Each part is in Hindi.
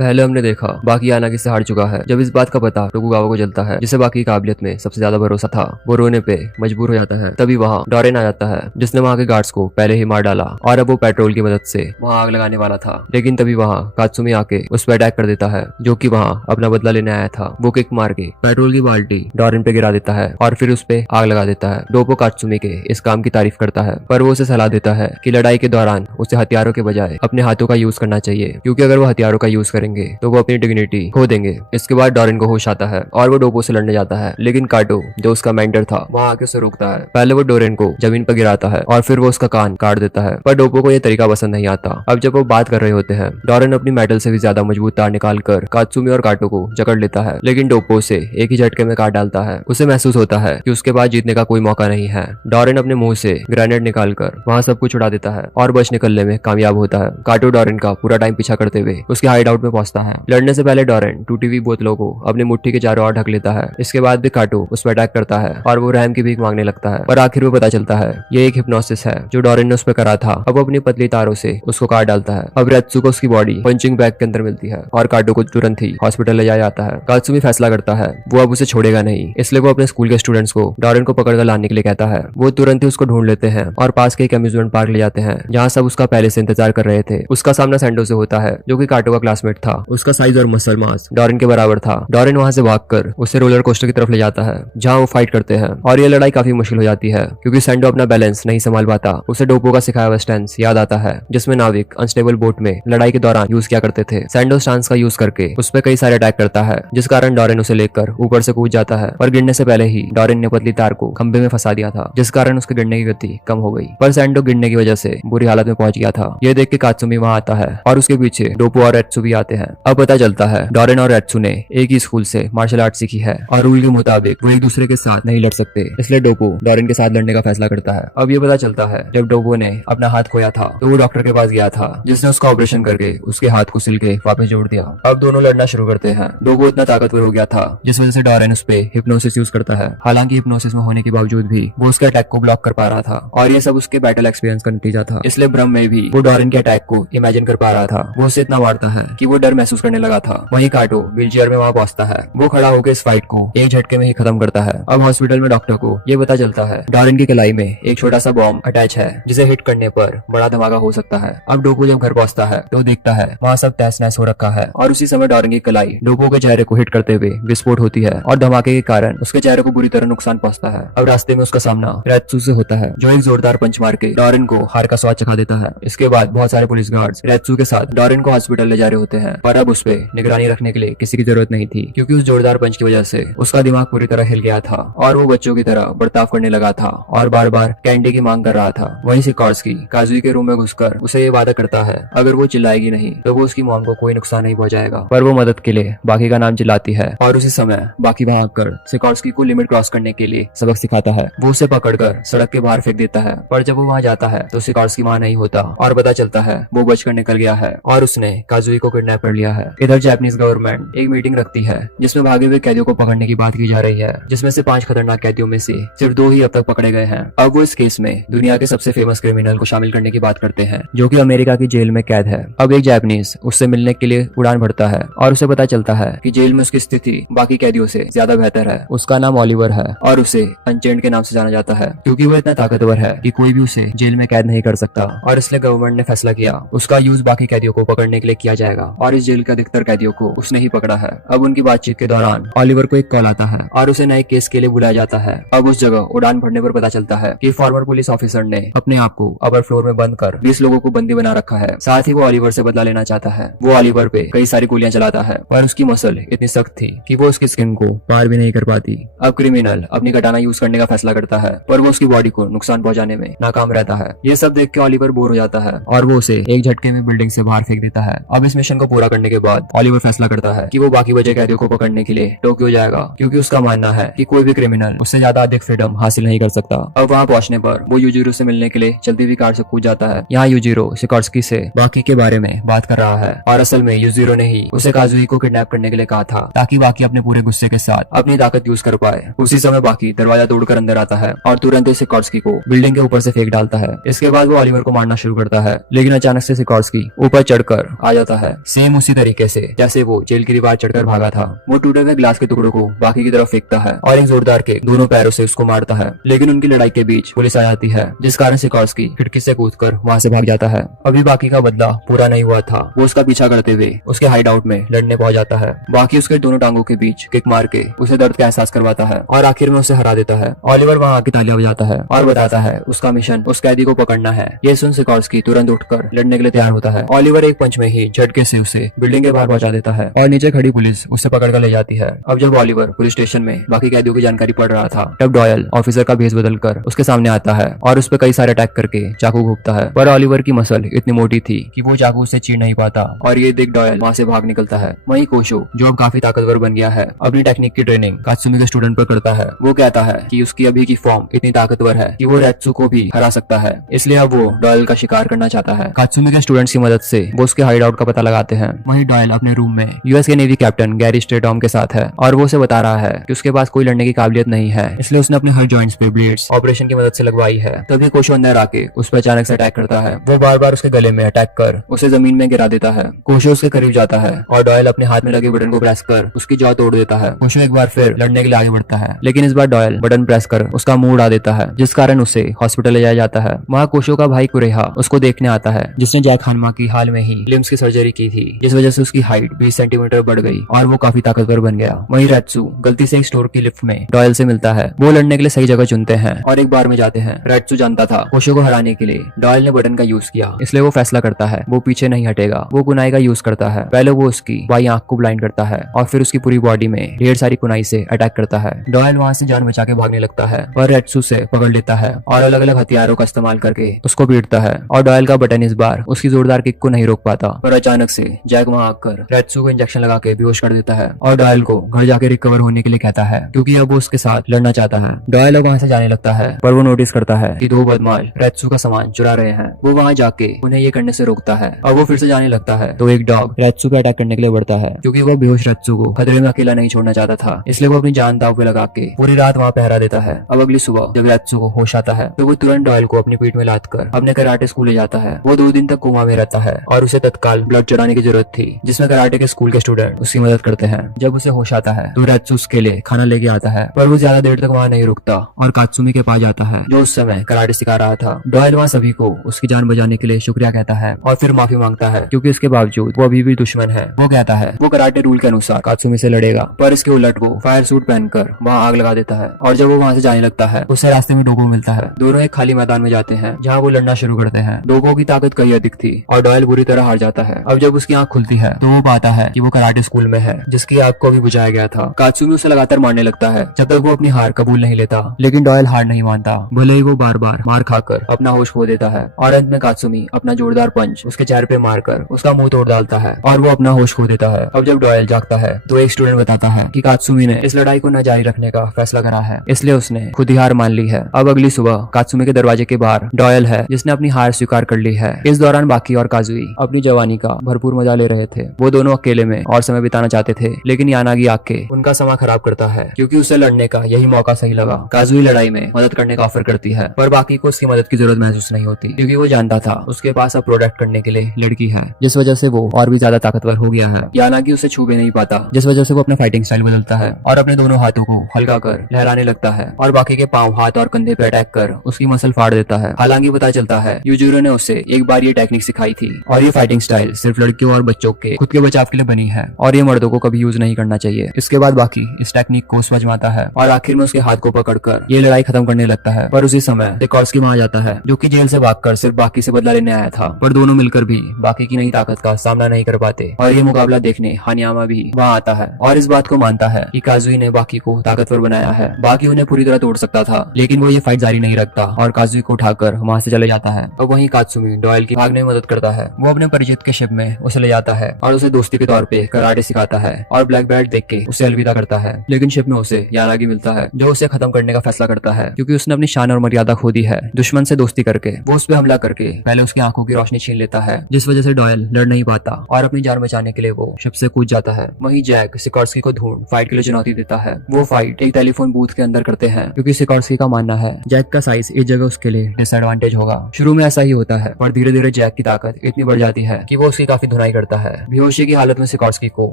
पहले हमने देखा बाकी आना किससे हार चुका है। जब इस बात का पता टोकुगावा को चलता है, जिसे बाकी की काबिलियत में सबसे ज्यादा भरोसा था, वो रोने पे मजबूर हो जाता है। तभी वहाँ डोरेन आ जाता है, जिसने वहाँ के गार्ड्स को पहले ही मार डाला और अब वो पेट्रोल की मदद से वहाँ आग लगाने वाला था। लेकिन तभी वहाँ कात्सुमी आके उस पर अटैक कर देता है, जो कि वहाँ अपना बदला लेने आया था। वो किक मार के पेट्रोल की बाल्टी डोरेन पे गिरा देता है और फिर उस पे आग लगा देता है। डोपो कात्सुमी के इस काम की तारीफ करता है, पर वो उसे सलाह देता है कि लड़ाई के दौरान उसे हथियारों के बजाय अपने हाथों का यूज करना चाहिए, क्योंकि अगर वो हथियारों का यूज करेंगे तो वो अपनी डिग्निटी खो देंगे। इसके बाद डोरेन को होश आता है और वो डोपो से लड़ने जाता है, लेकिन काटो जो उसका मेंटर था वहाँ आके उसे रोकता है। पहले वो डोरेन को जमीन पर गिराता है और फिर वो उसका कान काट देता है, पर डोपो को ये तरीका पसंद नहीं आता। अब जब वो बात कर रहे होते हैं, डोरेन अपनी मेटल से भी ज्यादा मजबूत तार निकाल कर कात्सुमी और काटो को जकड़ लेता है, लेकिन डोपो उसे एक ही झटके में काट डालता है। उसे महसूस होता है कि उसके पास जीतने का कोई मौका नहीं है। डोरेन अपने मुंह से ग्रेनेड निकालकर वहाँ सब कुछ उड़ा देता है और बच निकलने में कामयाब होता है। काटो डोरेन का पूरा टाइम पीछा करते हुए उसके हाइड आउट में पहुंचता है। लड़ने से पहले डोरेन टूटी हुई बोतलों को अपनी मुट्ठी के चारों ओर ढक लेता है। इसके बाद भी काटो उस पर अटैक करता है और वो रहम की भीख मांगने लगता है, पर आखिर में पता चलता है ये एक हिप्नोसिस है जो डोरेन ने उस पर करा था। अब वो अपनी पतली तारों से उसको काट डालता है। अब रेत्सु को उसकी बॉडी पंचिंग बैग के अंदर मिलती है और काटो को तुरंत ही हॉस्पिटल ले जाया जाता है। कात्सुमी फैसला करता है वो अब उसे छोड़ेगा नहीं, इसलिए वो अपने स्कूल के स्टूडेंट्स को डोरेन को पकड़कर लाने के लिए कहता है। वो तुरंत ही उसको ढूंढ लेते हैं और पास के एक अम्यूजमेंट पार्क ले जाते हैं, जहाँ सब उसका पहले से इंतजार कर रहे थे। उसका सामना सैंडो से होता है, जो कि काटो का क्लासमेट था। उसका साइज और मसल मास डोरेन के बराबर था। डोरेन वहां से भागकर उसे रोलर कोस्टर की तरफ ले जाता है, जहां वो फाइट करते हैं और ये लड़ाई काफी मुश्किल हो जाती है, क्योंकि सैंडो अपना बैलेंस नहीं संभाल पाता। उसे डोपो का सिखाया हुआ स्टैंस याद आता है, जिसमें नाविक अनस्टेबल बोट में लड़ाई के दौरान यूज किया करते थे। सैंडो स्टांस का यूज करके उस पर कई सारे अटैक करता है, जिस कारण डोरेन उसे लेकर ऊपर से कूद जाता है, पर गिरने से पहले ही डोरेन ने पतली तार को खंबे में फंसा दिया था, जिस कारण उसके गिरने की गति कम हो गई। पर सैंडो गिरने की वजह से बुरी हालत में पहुंच गया था। ये देख के कात्सुमी वहां आता है और उसके पीछे डोपो और रेत्सु भी आते हैं। अब पता चलता है डोरेन और रेत्सु ने एक ही स्कूल से मार्शल आर्ट सीखी है और रूल के मुताबिक वो एक दूसरे के साथ नहीं लड़ सकते, इसलिए डोपो डोरेन के साथ लड़ने का फैसला करता है। अब ये पता चलता है जब डोपो ने अपना हाथ खोया था तो वो डॉक्टर के पास गया था, जिसने उसका ऑपरेशन करके उसके हाथ को सिल के वापस जोड़ दिया। अब दोनों लड़ना शुरू करते हैं। डोपो इतना ताकतवर हो गया था जिस वजह से डोरेन उस पे हिप्नोसिस यूज करता है। हालांकि हिप्नोसिस में होने के बावजूद भी वो उसके अटैक को ब्लॉक कर पा रहा था और ये सब उसके बैटल एक्सपीरियंस का नतीजा था। इसलिए भ्रम में भी वो डोरेन के अटैक को इमेजिन कर पा रहा था। वो उससे इतना मारता है कि वो डर महसूस करने लगा था। वहीं काटो व्हीलचेयर में वहां पहुंचता है। वो खड़ा होकर इस फाइट को एक झटके में ही खत्म करता है। अब हॉस्पिटल में डॉक्टर को ये पता चलता है डोरेन की कलाई में एक छोटा सा बॉम्ब अटैच है, जिसे हिट करने पर बड़ा धमाका हो सकता है। अब डोपो जब घर पहुंचता है तो देखता है वहाँ सब तहस नहस हो रखा है और उसी समय डोरेन की कलाई डोपो के चेहरे को हिट करते हुए विस्फोट होती है और धमाके के कारण उसके चेहरे को बुरी तरह नुकसान पहुंचता है। अब रास्ते में उसका सामना रेत्सु से होता है, जो एक जोरदार पंच मार के डोरेन को हार का स्वाद चखा देता है। इसके बाद बहुत सारे पुलिस गार्ड्स रेत्सु के साथ डोरेन को हॉस्पिटल ले जा रहे होते हैं, पर अब उस पे निगरानी रखने के लिए किसी की जरूरत नहीं थी, क्योंकि उस जोरदार पंच की वजह से उसका दिमाग पूरी तरह हिल गया था और वो बच्चों की तरह बर्ताव करने लगा था और बार बार कैंडी की मांग कर रहा था। वहीं सिकोर्स्की काजुई के रूम में घुसकर उसे ये वादा करता है अगर वो चिल्लाएगी नहीं तो वो उसकी मॉम को कोई नुकसान नहीं पहुंचाएगा, पर वो मदद के लिए बाकी का नाम चिल्लाती है और उसी समय बाकी वहां आकर सिकोर्स्की को लिमिट क्रॉस करने के लिए सबक सिखाता है। वो उसे पकड़कर सड़क के बाहर फेंक देता है, पर जब वो वहां जाता है तो सिकोर्स्की वहां नहीं होता और पता चलता है वो बचकर निकल गया है और उसने काजुई को किडनैप कर लिया है। इधर जापानीज गवर्नमेंट एक मीटिंग रखती है जिसमें भागे हुए कैदियों को पकड़ने की बात की जा रही है, जिसमें से 5 खतरनाक कैदियों में से सिर्फ 2 ही अब तक पकड़े गए हैं। अब वो इस केस में दुनिया के सबसे फेमस क्रिमिनल को शामिल करने की बात करते हैं, जो कि अमेरिका की जेल में कैद है। अब एक जापानीज उससे मिलने के लिए उड़ान भरता है और उसे पता चलता है कि जेल में उसकी स्थिति बाकी कैदियों से ज्यादा बेहतर है। उसका नाम ओलिवर है और उसे अनचेंड के नाम से जाना जाता है, क्योंकि वो इतना ताकतवर है कि कोई भी उसे जेल में कैद नहीं कर सकता और इसलिए गवर्नमेंट ने फैसला किया उसका यूज बाकी कैदियों को पकड़ने के लिए किया जाएगा और इस जेल के अधिकतर कैदियों को उसने ही पकड़ा है। अब उनकी बातचीत के दौरान ओलिवर को एक कॉल आता है और उसे नए केस के लिए बुलाया जाता है। अब उस जगह उड़ान भरने पर पता चलता है कि फॉर्मर पुलिस ऑफिसर ने अपने आप को अपर फ्लोर में बंद कर 20 लोगों को बंदी बना रखा है। साथ ही वो ओलिवर से बदला लेना चाहता है। वो ओलिवर पे कई सारी गोलियां चलाता है, पर उसकी मसल इतनी सख्त थी कि वो उसकी स्किन को पार भी नहीं कर पाती। अब क्रिमिनल अपनी कटाना यूज करने का फैसला करता है, पर वो उसकी बॉडी को नुकसान पहुंचाने में नाकाम रहता है। ये सब देख के ओलिवर बोर हो जाता है और वो उसे एक झटके में बिल्डिंग से बाहर फेंक देता है। अब इस मिशन को पूरा करने के बाद ओलिवर फैसला करता है कि वो बाकी बचे कैदियों को पकड़ने के लिए टोक्यो जाएगा, क्योंकि उसका मानना है कि कोई भी क्रिमिनल उससे ज्यादा अधिक फ्रीडम हासिल नहीं कर सकता। अब वहाँ पहुंचने पर वो यूजिरो से मिलने के लिए चलती हुई कार से कूद जाता है। यहाँ यूजिरो सिकोर्स्की से बाकी के बारे में बात कर रहा है और असल में यूजिरो ने ही उसे काजुई को किडनैप करने के लिए कहा था, ताकि बाकी अपने पूरे गुस्से के साथ अपनी ताकत यूज कर पाए। उसी समय बाकी दरवाजा तोड़कर अंदर आता है और तुरंत ही सिकोर्स्की को बिल्डिंग के ऊपर से फेंक डालता है। इसके बाद वो ओलिवर को मारना शुरू करता है, लेकिन अचानक से सिकोर्स्की ऊपर चढ़कर आ जाता है। सेम सेम उसी तरीके से जैसे वो जेल की दीवार चढ़कर भागा था। वो टूटे हुए ग्लास के टुकड़ों को बाकी की तरफ फेंकता है और एक जोरदार के दोनों पैरों से उसको मारता है। लेकिन उनकी लड़ाई के बीच पुलिस आ जाती है, जिस कारण सिकॉर्स्की खिड़की से कूदकर वहाँ से भाग जाता है। अभी बाकी का बदला पूरा नहीं हुआ था। वो उसका पीछा करते हुए उसके हाइड आउट में लड़ने पहुंच जाता है। बाकी उसके दोनों टांगों के बीच किक मार के उसे दर्द का एहसास करवाता है और आखिर में उसे हरा देता है। ऑलिवर वहाँ आके तालियां बजाता है और बताता है उसका मिशन उस कैदी को पकड़ना है। ये सुन सिकॉर्स्की तुरंत उठकर लड़ने के लिए तैयार होता है। ऑलिवर एक पंच में ही झटके से उसे बिल्डिंग के बाहर पहुंचा देता है और नीचे खड़ी पुलिस उसे पकड़कर ले जाती है। अब जब ऑलिवर पुलिस स्टेशन में बाकी कैदियों की जानकारी पढ़ रहा था, तब डॉयल ऑफिसर का भेष बदलकर उसके सामने आता है और उस पर कई सारे अटैक करके चाकू घोंपता है। पर ऑलिवर की मसल इतनी मोटी थी कि वो चाकू से चीर नहीं पाता और ये देख डॉयल वहाँ से भाग निकलता है। वहीं कोशो, जो अब काफी ताकतवर बन गया है, अपनी टेक्निक की ट्रेनिंग कात्सुमी के स्टूडेंट पर करता है। वो कहता है कि उसकी अभी की फॉर्म इतनी ताकतवर है कि वो रेत्सु को भी हरा सकता है, इसलिए अब वो डॉयल का शिकार करना चाहता है। कात्सुमी के स्टूडेंट्स की मदद से वो उसके हाइड आउट का पता लगाते हैं। वहीं डॉयल अपने रूम में यूएस के नेवी कैप्टन गैरी स्ट्रेटॉम के साथ है और वो उसे बता रहा है कि उसके पास कोई लड़ने की काबिलियत नहीं है, इसलिए उसने अपने हर जॉइंट्स पे ब्लेड्स ऑपरेशन की मदद से लगवाई है। तभी कोशो अंदर आके उस पर अचानक से अटैक करता है। वो बार बार उसके गले में अटैक कर उसे जमीन में गिरा देता है। कोशो उसके करीब जाता है और डॉयल अपने हाथ में लगे बटन को प्रेस कर उसकी जॉ तोड़ देता है। कोशो एक बार फिर लड़ने के लिए आगे बढ़ता है, लेकिन इस बार डॉयल बटन प्रेस कर उसका मुंह उड़ा देता है, जिस कारण उसे हॉस्पिटल ले जाया जाता है। वहाँ कोशो का भाई कुरेहा उसको देखने आता है, जिसने जैक खानमा की हाल में ही लिम्स की सर्जरी की थी, जिस वजह से उसकी हाइट 20 सेंटीमीटर बढ़ गई और वो काफी ताकतवर बन गया। वहीं रेत्सु गलती से एक स्टोर की लिफ्ट में डॉयल से मिलता है। वो लड़ने के लिए सही जगह चुनते हैं और एक बार में जाते हैं। रेत्सु जानता था कोशो को हराने के लिए डॉयल ने बटन का यूज किया, इसलिए वो फैसला करता है वो पीछे नहीं हटेगा। वो कुनाई का यूज करता है। पहले वो उसकी बाई आंख को ब्लाइंड करता है और फिर उसकी पूरी बॉडी में ढेर सारी कुनाई से अटैक करता है। डॉयल वहाँ से जान बचा के भागने लगता है और रेत्सु से पकड़ लेता है और अलग अलग हथियारों का इस्तेमाल करके उसको पीटता है और डॉयल का बटन इस बार उसकी जोरदार किक को नहीं रोक पाता। पर अचानक से जैक वहाँ आकर रेत्सु को इंजेक्शन लगा के बेहोश कर देता है और डॉयल को घर जाके रिकवर होने के लिए कहता है, क्योंकि अब वो उसके साथ लड़ना चाहता है। डॉयल अब वहाँ से जाने लगता है, पर वो नोटिस करता है कि दो बदमाश रेत्सु का सामान चुरा रहे हैं। वो वहाँ जाके उन्हें ये करने से रोकता है और वो फिर से जाने लगता है तो एक डॉग रेत्सु पे अटैक करने के लिए बढ़ता है। क्योंकि वो बेहोश रेत्सु को खतरे में अकेला नहीं छोड़ना चाहता था, इसलिए वो अपनी जान दांव पे लगा के पूरी रात वहाँ पहरा देता है। अब अगली सुबह जब रेत्सु को होश आता है तो वो तुरंत डॉयल को अपनी पीठ में लाद कर अपने कराटे स्कूल ले जाता है। वो 2 दिन तक कोमा में रहता है और उसे तत्काल ब्लड चढ़ाने की जरूरत थी, जिसमें कराटे के स्कूल के स्टूडेंट उसकी मदद करते हैं। जब उसे होश आता है तो रेत्सु उसके लिए खाना लेके आता है, पर वो ज्यादा देर तक वहाँ नहीं रुकता और कात्सुमी के पास जाता है, जो उस समय कराटे सिखा रहा था। डॉयल वहाँ सभी को उसकी जान बचाने के लिए शुक्रिया कहता है और फिर माफी मांगता है, क्योंकि उसके बावजूद वो अभी भी दुश्मन है। वो कहता है वो कराटे रूल के अनुसार कात्सुमी से लड़ेगा, पर इसके उलट वो फायर सूट पहनकर वहाँ आग लगा देता है। और जब वो वहाँ से जाने लगता है उससे रास्ते में डोगो मिलता है। दोनों एक खाली मैदान में जाते हैं जहाँ वो लड़ना शुरू करते हैं। डोगो की ताकत कहीं अधिक थी और डॉयल बुरी तरह हार जाता है। अब जब उसकी आंख खुलती है तो वो पाता है कि वो कराटे स्कूल में है, जिसकी आग को भी बुझाया गया था। कात्सुमी उसे लगातार मारने लगता है जब तक वो अपनी हार कबूल नहीं लेता, लेकिन डॉयल हार नहीं मानता, भले ही वो बार बार मार खाकर अपना होश खो देता है। और अंत में कात्सुमी अपना जोरदार पंच उसके चेहरे पे मारकर उसका मुंह तोड़ डालता है और वो अपना होश खो देता है। अब जब डॉयल जागता है तो एक स्टूडेंट बताता है कि कात्सुमी ने इस लड़ाई को न जारी रखने का फैसला करा है, इसलिए उसने खुद ही हार मान ली है। अब अगली सुबह कात्सुमी के दरवाजे के बाहर डॉयल है, जिसने अपनी हार स्वीकार कर ली है। इस दौरान बाकी और काजुई अपनी जवानी का भरपूर मजा ले रहे थे। वो दोनों अकेले में और समय बिताना चाहते थे, लेकिन यानागी आके उनका समय खराब करता है, क्योंकि उसे लड़ने का यही मौका सही लगा। काजुई लड़ाई में मदद करने का ऑफर करती है, पर बाकी को उसकी मदद की जरूरत महसूस नहीं होती, क्योंकि वो जानता था उसके पास अब प्रोटेक्ट करने के लिए लड़की है, जिस वजह से वो और भी ज्यादा ताकतवर हो गया है। यानागी उसे छू भी नहीं पाता, जिस वजह से वो अपना फाइटिंग स्टाइल बदलता है और अपने दोनों हाथों को हल्का कर लहराने लगता है और बाकी के पांव, हाथ और कंधे पे अटैक कर उसकी मसल फाड़ देता है। हालांकि पता चलता है यूजुरो ने उसे एक बार ये टेक्निक सिखाई थी और ये फाइटिंग स्टाइल सिर्फ लड़कियों और बच्चों के खुद के बचाव के लिए बनी है और ये मर्दों को कभी यूज नहीं करना चाहिए। इसके बाद बाकी इस टेक्निक को समझाता है और आखिर में उसके हाथ को पकड़कर ये लड़ाई खत्म करने लगता है। पर उसी समय सिकॉर्स्की वहाँ आ जाता है, जो कि जेल से भागकर सिर्फ बाकी से बदला लेने आया था। पर दोनों मिलकर भी बाकी की नई ताकत का सामना नहीं कर पाते और ये मुकाबला देखने हानियामा भी वहाँ आता है और इस बात को मानता है कि काजुई ने बाकी को ताकतवर बनाया है। बाकी उन्हें पूरी तरह तोड़ सकता था, लेकिन वो ये फाइट जारी नहीं रखता और काजुई को उठाकर वहाँ से चले जाता है। और वहीं कात्सुमी डॉयल की भागने में मदद करता है। वो अपने परिचित के शिप में उसे ले जाता है और उसे दोस्ती के तौर पे कराटे सिखाता है और ब्लैक बेल्ट देख के उसे अलविदा करता है। लेकिन शिप में उसे यानागी मिलता है, जो उसे खत्म करने का फैसला करता है, क्योंकि उसने अपनी शान और मर्यादा खो दी है। दुश्मन से दोस्ती करके वो उस पर हमला करके पहले उसकी आंखों की रोशनी छीन लेता है, जिस वजह से डॉयल लड़ नहीं पाता और अपनी जान बचाने के लिए वो शिप से कूद जाता है। वहीं जैक सिकॉर्स्की को ढूंढ फाइट के लिए चुनौती देता है। वो फाइट एक टेलीफोन बूथ के अंदर करते हैं, क्योंकि सिकॉर्स्की का मानना है जैक का साइज इस जगह उसके लिए डिसएडवांटेज होगा। शुरू में ऐसा ही होता है, पर धीरे धीरे जैक की ताकत इतनी बढ़ जाती है कि वो उसकी काफी धुनाई लड़ाई करता है। बेहोशी की हालत में सिकॉर्स्की को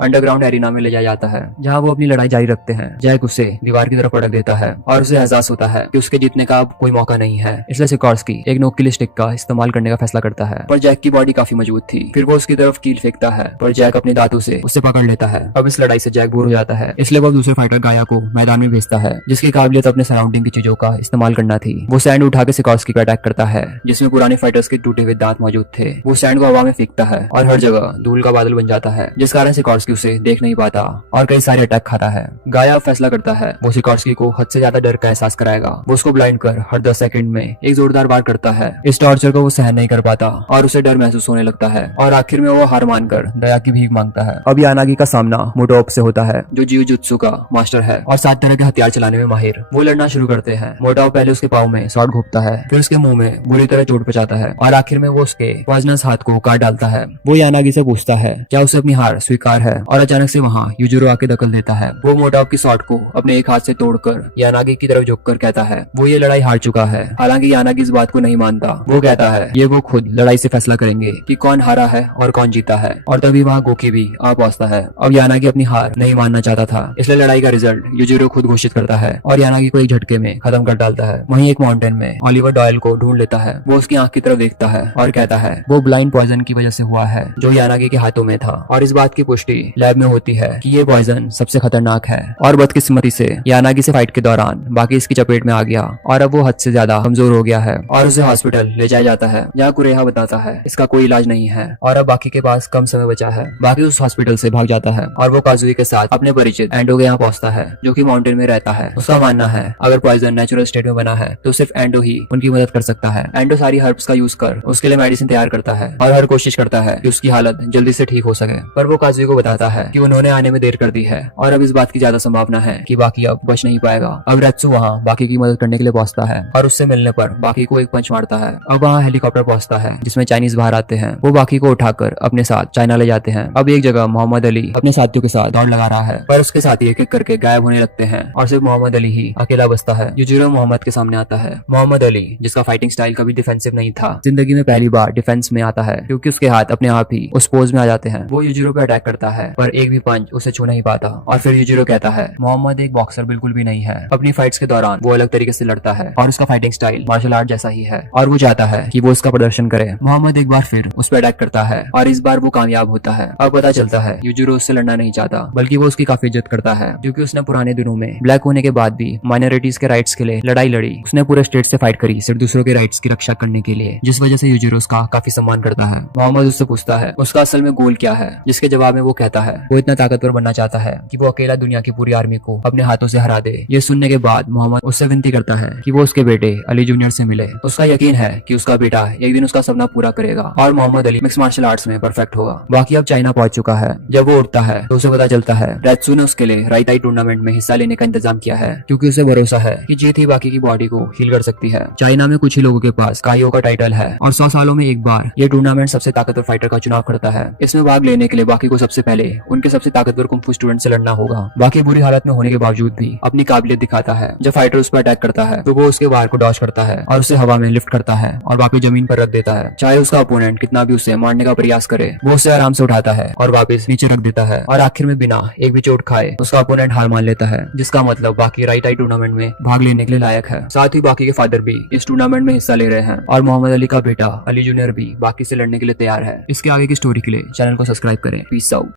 अंडरग्राउंड एरिना में ले जाया जाता है, जहाँ वो अपनी लड़ाई जारी रखते हैं। जैक उसे दीवार की तरफ पटक देता है और उसे एहसास होता है कि उसके जीतने का अब कोई मौका नहीं है। इसलिए सिकॉर्स्की एक नोकीली स्टिक का इस्तेमाल करने का फैसला करता है, पर जैक की बॉडी काफी मजबूत थी। फिर वो उसकी तरफ कील फेंकता है, पर जैक अपने दांतों से उसे पकड़ लेता है। अब इस लड़ाई से जैक बोर हो जाता है, इसलिए वो दूसरे फाइटर गाया को मैदान में भेजता है, जिसकी काबिलियत अपने सराउंडिंग की चीजों का इस्तेमाल करना थी। वो सैंड उठा के सिकॉर्स्की का अटैक करता है, जिसमें पुराने फाइटर्स के टूटे हुए दांत मौजूद थे। वो सैंड को हवा में फेंकता है और हर जगह धूल का बादल बन जाता है, जिस कारण सिकॉर्स्की उसे देख नहीं पाता और कई सारे अटैक खाता है। गाया फैसला करता है वो सिकॉर्स्की को हद से ज्यादा डर का एहसास कराएगा। वो उसको ब्लाइंड कर हर 10 सेकंड में एक जोरदार वार करता है। इस टॉर्चर को वो सहन नहीं कर पाता और उसे डर महसूस होने लगता है और आखिर में वो हार मानकर दया की भीख मांगता है। अब यानागी का सामना मोटोप से होता है, जो जियोजुत्सु का मास्टर है और 7 तरह के हथियार चलाने में माहिर। वो लड़ना शुरू करते हैं। मोटोप पहले उसके पाँव में शॉट घोंपता है, फिर उसके मुंह में बुरी तरह चोट पहुंचाता है और आखिर में वो उसके पॉइजनस हाथ को काट डालता है। वो यानागी से पूछता है क्या उसे अपनी हार स्वीकार है, और अचानक से वहाँ यूजुरो आके दखल देता है। वो मोटोप की शॉट को अपने एक हाथ से तोड़कर यानागी की तरफ झुककर कहता है वो ये लड़ाई हार चुका है। हालांकि यानागी इस बात को नहीं मानता। वो कहता है ये वो खुद लड़ाई से फैसला करेंगे कि कौन हारा है और कौन जीता है। और तभी वहाँ गोकी भी आ पहुंचता है। अब यानागी अपनी हार नहीं मानना चाहता था, इसलिए लड़ाई का रिजल्ट यूजुरो खुद घोषित करता है और यानागी को एक झटके में खत्म कर डालता है। वहीं एक माउंटेन में ओलिवर डॉयल को ढूंढ लेता है। वो उसकी आंख की तरफ देखता है और कहता है वो ब्लाइंड पॉइजन की वजह से हुआ है जो यानागी के हाथों में था, और इस बात की पुष्टि लैब में होती है कि ये पॉइजन सबसे खतरनाक है। और बदकिस्मती से यानागी से फाइट के दौरान बाकी इसकी चपेट में आ गया और अब वो हद से ज्यादा कमजोर हो गया है और उसे हॉस्पिटल ले जाया जाता है, जहाँ कुरेहा बताता है इसका कोई इलाज नहीं है और अब बाकी के पास कम समय बचा है। बाकी उस हॉस्पिटल से भाग जाता है और वो काजुई के साथ अपने परिचित एंडो के यहाँ पहुंचता है, जो कि माउंटेन में रहता है। उसका मानना है अगर पॉइजन नेचुरल स्टेट में बना है तो सिर्फ एंडो ही उनकी मदद कर सकता है। एंडो सारी हर्ब्स का यूज कर उसके लिए मेडिसिन तैयार करता है और हर कोशिश करता है कि उसकी हालत जल्दी से ठीक हो सके, पर वो काजुई को बताता है कि उन्होंने आने में देर कर दी है और अब इस बात की ज्यादा संभावना है कि बाकी अब बच नहीं पाएगा। अब रेत्सु वहाँ बाकी की मदद करने के लिए पहुंचता है और उससे मिलने पर बाकी को एक पंच मारता है। अब वहाँ हेलीकॉप्टर पहुंचता है जिसमें चाइनीज बाहर आते हैं। वो बाकी को उठाकर अपने साथ चाइना ले जाते हैं। अब एक जगह मोहम्मद अली अपने साथियों के साथ दौड़ लगा रहा है, पर उसके साथी एक एक करके गायब होने लगते हैं और सिर्फ मोहम्मद अली ही अकेला बचता है। यूजुरो मोहम्मद के सामने आता है। मोहम्मद अली, जिसका फाइटिंग स्टाइल कभी डिफेंसिव नहीं था, जिंदगी में पहली बार डिफेंस में आता है क्योंकि उसके हाथ अपने आप ही उस पोज में आ जाते हैं। वो यूजुरो पे अटैक करता है पर एक भी पंच उसे छू नहीं पाता और फिर यूजुरो कहता है मोहम्मद एक बॉक्सर बिल्कुल भी नहीं है। अपनी फाइट्स के दौरान वो अलग तरीके से लड़ता है और उसका फाइटिंग स्टाइल मार्शल आर्ट जैसा ही है और वो चाहता है कि वो उसका प्रदर्शन करे। मोहम्मद एक बार फिर उस पर अटैक करता है और इस बार वो कामयाब होता है। अब पता चलता है यूजुरो उससे लड़ना नहीं चाहता, बल्कि वो उसकी काफी इज्जत करता है क्योंकि उसने पुराने दिनों में ब्लैक होने के बाद भी माइनॉरिटीज के राइट्स के लिए लड़ाई लड़ी। उसने पूरे स्टेट से फाइट करी सिर्फ दूसरों के राइट्स की रक्षा करने के लिए, जिस वजह से यूजुरो उसका काफी सम्मान करता है। मोहम्मद उससे पूछता है उसका असल में गोल क्या है, जिसके जवाब में वो कहता है वो इतना ताकतवर बनना चाहता है कि वो अकेला दुनिया की पूरी आर्मी को अपने हाथों से हरा दे। ये सुनने के बाद मोहम्मद उससे विनती करता है कि वो उसके बेटे अली जूनियर से मिले। उसका यकीन है कि उसका बेटा एक दिन उसका सपना पूरा करेगा और Muhammad Ali mix martial arts में परफेक्ट होगा। बाकी अब चाइना पहुंच चुका है। जब वो उठता है तो उसे पता चलता है रेत्सु ने उसके लिए राइताई टूर्नामेंट में हिस्सा लेने का इंतजाम किया है, क्योंकि उसे भरोसा है कि जीत ही बाकी की बॉडी को हील कर सकती है। चाइना में कुछ ही लोगों के पास काइयो का टाइटल है और 100 सालों में एक बार ये टूर्नामेंट सबसे ताकतवर फाइटर का चुनाव करता है। इसमें भाग लेने के लिए बाकी को सबसे पहले उनके सबसे ताकतवर कुंफू स्टूडेंट से लड़ना होगा। बाकी बुरी हालत में होने के बावजूद भी अपनी काबिलियत दिखाता है। जब फाइटर उस पर अटैक करता है तो वो उसके वार को डॉज करता है और उसे हवा में लिफ्ट करता है और वापस जमीन पर रख देता है। चाहे उसका अपोनेंट कितना भी उसे मारने का प्रयास करे, वो उसे आराम से उठाता है और वापस नीचे रख देता है और आखिर में बिना एक भी चोट खाए उसका अपोनेंट हार मान लेता है, जिसका मतलब बाकी राइट आई टूर्नामेंट में भाग लेने के लिए लायक है। साथ ही बाकी के फादर भी इस टूर्नामेंट में हिस्सा ले रहे हैं और मोहम्मद अली का बेटा अली जूनियर भी बाकी से लड़ने के लिए तैयार है। इसके आगे की स्टोरी के लिए चैनल को सब्सक्राइब करें। Peace out.